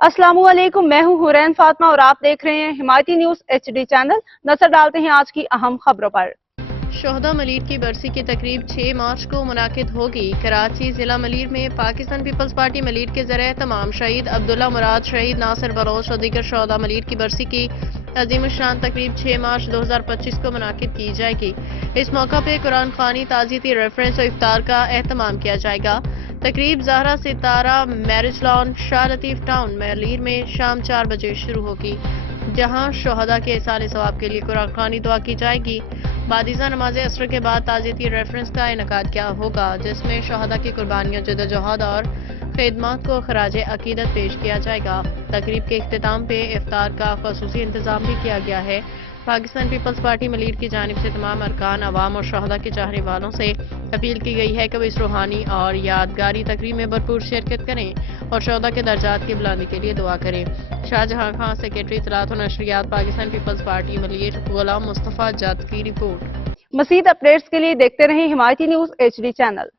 अस्सलाम वालेकुम, मैं हूं हुरैन फातिमा और आप देख रहे हैं हिमायती न्यूज HD चैनल। नजर डालते हैं आज की अहम खबरों पर। शोहदा मलीर की बरसी की तकरीब 6 मार्च को मुनाकिद होगी। कराची जिला मलीर में पाकिस्तान पीपल्स पार्टी मलीर के ज़रिए तमाम शहीद अब्दुल्ला मुराद, शहीद नासिर बलोच और दीगर शोहदा मलीर की बरसी की अजीम शान तकरीब 6 मार्च 2025 को मुनाकिद की जाएगी। इस मौका पर कुरान खानी, ताज़ियती रेफरेंस और इफ्तार का एहतमाम किया जाएगा। तकरीब Zahra Sitara marriage lawn, Shah Latif town Malir में शाम 4 बजे शुरू होगी, जहां शोहदा के एहसान सवाब के लिए कुरान खानी दुआ की जाएगी। बादिज़ा नमाज असर के बाद ताज़ियती रेफरेंस का इनेकाद किया होगा, जिसमें शोहदा की कुर्बानियों, जदोजहद और खिदमत को खराजे अकीदत पेश किया जाएगा। तकरीब के इख्तिताम पे इफ्तार का खसूसी इंतजाम भी किया गया है। पाकिस्तान पीपल्स पार्टी मलीर की जानिब से तमाम अरकान, अवाम और शोहदा के चाहने वालों से अपील की गई है कि वो इस रूहानी और यादगारी तकरीब में भरपूर शिरकत करें और शोहदा के दर्जात की बुलंदी के लिए दुआ करें। शाहजहां खान, सेक्रेटरी इत्तलात और नशरियात, पाकिस्तान पीपल्स पार्टी मलीर। गुलाम मुस्तफा जत की रिपोर्ट। मज़ीद अपडेट्स के लिए देखते रहें हिमायती न्यूज HD चैनल।